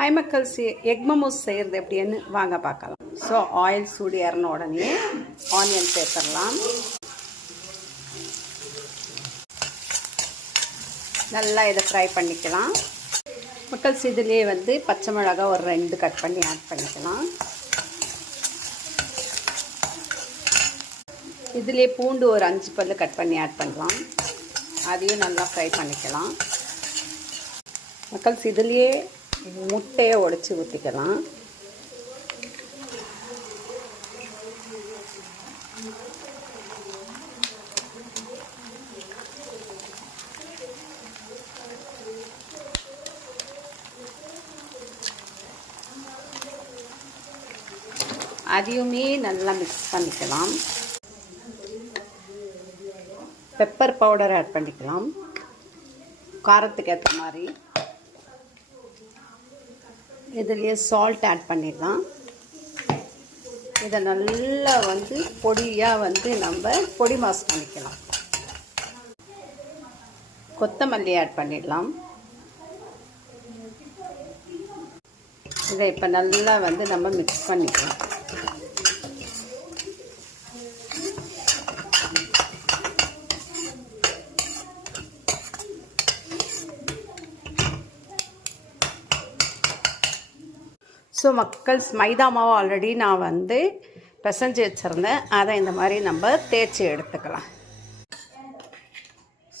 High மக்கள்ஸ், egg momos செய்கிறது எப்படின்னு வாங்க பார்க்கலாம். ஸோ ஆயில் சூடு ஏறின உடனே ஆனியன் சேர்த்துடலாம். நல்லா இதை ஃப்ரை பண்ணிக்கலாம். மக்கள்ஸ், இதிலே பச்சை மிளகாய் ஒரு 2 கட் பண்ணி ஆட் பண்ணிக்கலாம். இதிலே பூண்டு ஒரு 5 பல்லு கட் பண்ணி ஆட் பண்ணலாம். அதையும் நல்லா ஃப்ரை பண்ணிக்கலாம். மக்கள்ஸ், இதுலேயே முட்டையை உடைச்சி ஊற்றிக்கலாம். அதையுமே நல்லா மிக்ஸ் பண்ணிக்கலாம். பெப்பர் பவுடர் ஆட் பண்ணிக்கலாம், காரத்துக்கு ஏற்ற மாதிரி. இதுலேயே சால்ட் ஆட் பண்ணிடலாம். இதை நல்லா பொடியாக நம்ம பொடி மாஸ் பண்ணிக்கலாம். கொத்தமல்லி ஆட் பண்ணிடலாம். இதை இப்போ நல்லா நம்ம மிக்ஸ் பண்ணிக்கலாம். ஸோ மக்கள்ஸ், மைதா மாவு ஆல்ரெடி நான் பிசைஞ்சு வச்சுருந்தேன். அதை இந்த மாதிரி நம்ம தேய்ச்சி எடுத்துக்கலாம்.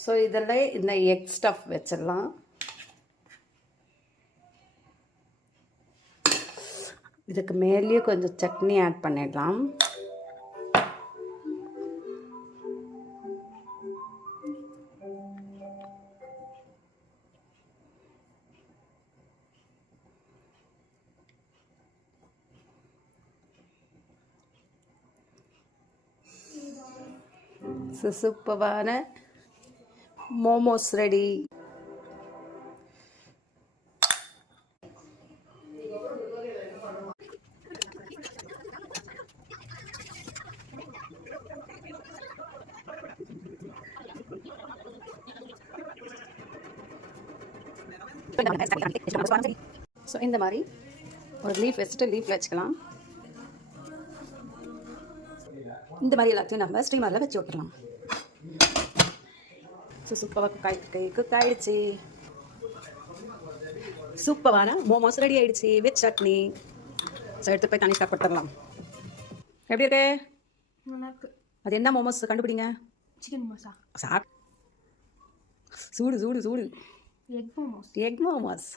ஸோ இதில் இந்த எக் ஸ்டஃப் வச்சிடலாம். இதுக்கு மேலேயே கொஞ்சம் சட்னி ஆட் பண்ணிடலாம். சூப்பரான மோமோஸ் ரெடி. ஸோ இந்த மாதிரி ஒரு லீஃப் வச்சுட்டு லீஃப் வச்சுக்கலாம். இந்த மாதிரி எல்லாத்தையும் நம்ம ஸ்டீமரில் வச்சு விட்டுறலாம். ஸோ சூப்பராக குக் ஆகிடுச்சு. சூப்பரான மோமோஸ் ரெடி ஆகிடுச்சு வித் சட்னி. ஸோ எடுத்து போய் தனிஷ்கா கொடுத்துடலாம். எப்படி இருக்கு? அது என்ன மோமோஸ் கண்டுபிடிங்க. சிக்கன் மோமோஸா? சாப் சூடு சூடு சூடு. எக் மோமோஸ். எக் மோமோஸ்.